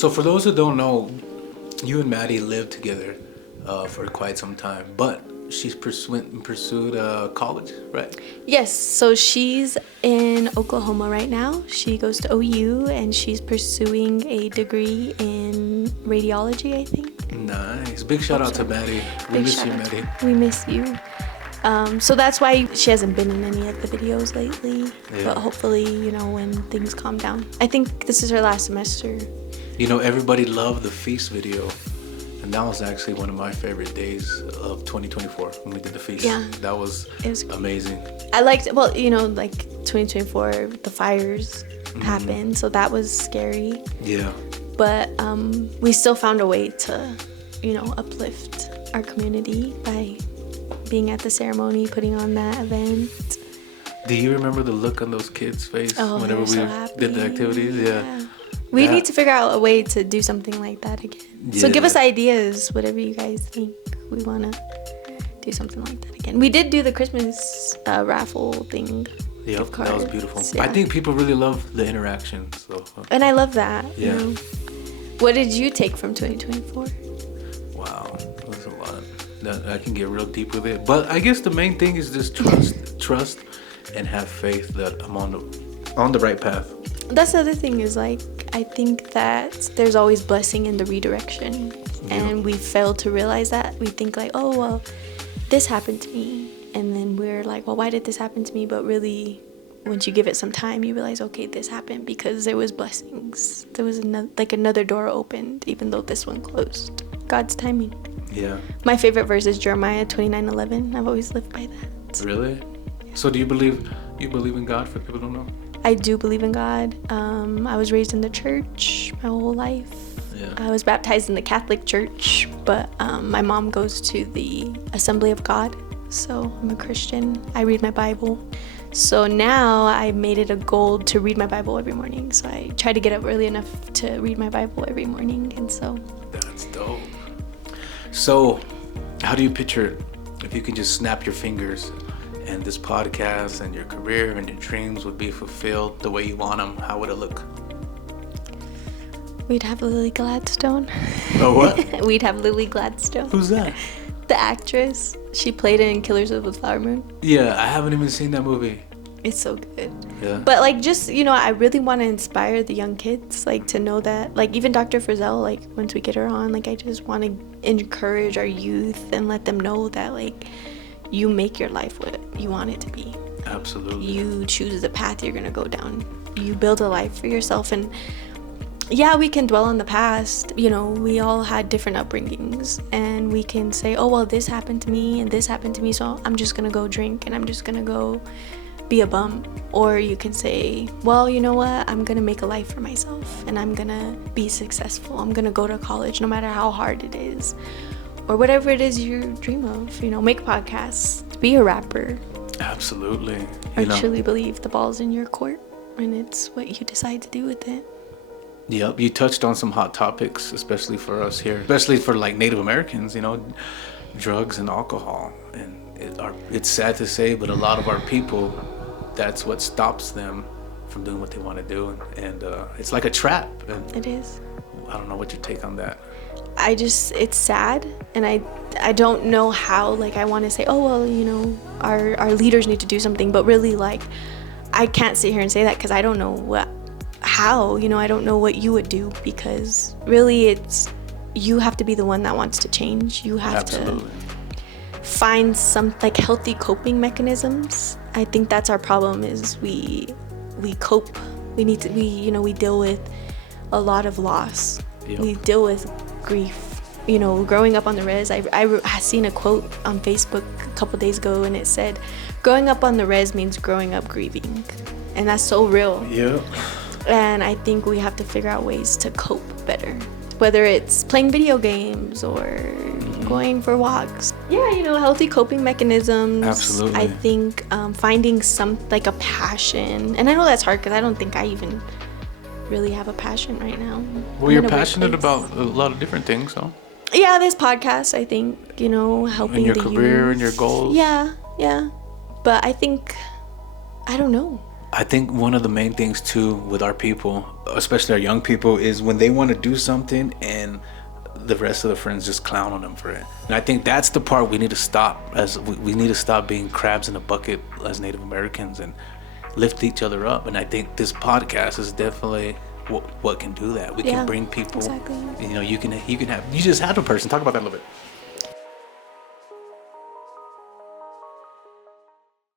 So for those who don't know, you and Maddie lived together for quite some time, but she's pursued college, right? Yes, so she's in Oklahoma right now. She goes to OU and she's pursuing a degree in radiology, I think. Nice. Big shout out to Maddie. We miss you, Maddie. We miss you. So that's why she hasn't been in any of the videos lately. Yeah. But hopefully, when things calm down. I think this is her last semester. Everybody loved the feast video. And that was actually one of my favorite days of 2024 when we did the feast. Yeah. It was amazing. I liked, 2024, the fires happened. So that was scary. Yeah. But we still found a way to, uplift our community by being at the ceremony, putting on that event. Do you remember the look on those kids' face whenever we did the activities? Yeah. We need to figure out a way to do something like that again. Yeah. So give us ideas, whatever you guys think. We want to do something like that again. We did do the Christmas raffle thing. Yep, that was beautiful. Yeah. I think people really love the interaction. So. And I love that. Yeah. What did you take from 2024? Wow, that was a lot. I can get real deep with it. But I guess the main thing is just trust and have faith that I'm on the right path. That's the other thing is I think that there's always blessing in the redirection. Yeah. And we fail to realize that. We think oh, well, this happened to me. And then we're like, well, why did this happen to me? But really, once you give it some time, you realize, okay, this happened because there was blessings. There was another door opened, even though this one closed. God's timing. Yeah. My favorite verse is Jeremiah 29:11. I've always lived by that. Really? So do you believe in God, for people who don't know? I do believe in God. I was raised in the church my whole life. Yeah. I was baptized in the Catholic Church, but my mom goes to the Assembly of God, so I'm a Christian. I read my Bible. So now I made it a goal to read my Bible every morning. So I try to get up early enough to read my Bible every morning, and so. That's dope. So, how do you picture it? If you could just snap your fingers and this podcast and your career and your dreams would be fulfilled the way you want them, how would it look? We'd have Lily Gladstone. Oh, what? We'd have Lily Gladstone. Who's that? The actress. She played in Killers of the Flower Moon. Yeah, I haven't even seen that movie. It's so good. Yeah. But I really want to inspire the young kids, to know that, even Dr. FRIZZO, once we get her on, I just want to encourage our youth and let them know that, you make your life what you want it to be. Absolutely. You choose the path you're going to go down. You build a life for yourself. And yeah, we can dwell on the past. We all had different upbringings. And we can say, oh, well, this happened to me and this happened to me. So I'm just going to go drink and I'm just going to go be a bum. Or you can say, well, you know what? I'm going to make a life for myself. And I'm going to be successful. I'm going to go to college no matter how hard it is. Or whatever it is you dream of, make podcasts, be a rapper. Absolutely. I truly believe the ball's in your court and it's what you decide to do with it. Yep, you touched on some hot topics, especially for us here, especially for Native Americans, drugs and alcohol. And it's sad to say, but a lot of our people, that's what stops them from doing what they want to do. And it's like a trap. And it is. I don't know what your take on that. It's sad, and I don't know how, I want to say, oh, well, our leaders need to do something, but really, I can't sit here and say that because I don't know how, I don't know what you would do, because really you have to be the one that wants to change. You have Absolutely. To find some, healthy coping mechanisms. I think that's our problem is we cope. We deal with a lot of loss. Yep. We deal with grief. Growing up on the res, I seen a quote on Facebook a couple days ago, and it said, growing up on the res means growing up grieving. And that's so real. Yeah. And I think we have to figure out ways to cope better, whether it's playing video games or going for walks. Yeah, healthy coping mechanisms. Absolutely. I think finding some, a passion. And I know that's hard because I don't think I even really have a passion right now. Well, you're passionate about a lot of different things, so. Yeah, this podcast, I think, helping in your the career youth. and your goals. Yeah. But I think, I don't know. I think one of the main things too with our people, especially our young people, is when they want to do something and the rest of the friends just clown on them for it. And I think that's the part we need to stop. As we need to stop being crabs in a bucket as Native Americans and lift each other up. And I think this podcast is definitely what can do that. We Yeah, can bring people. exactly. You know, you just had a person talk about that a little bit.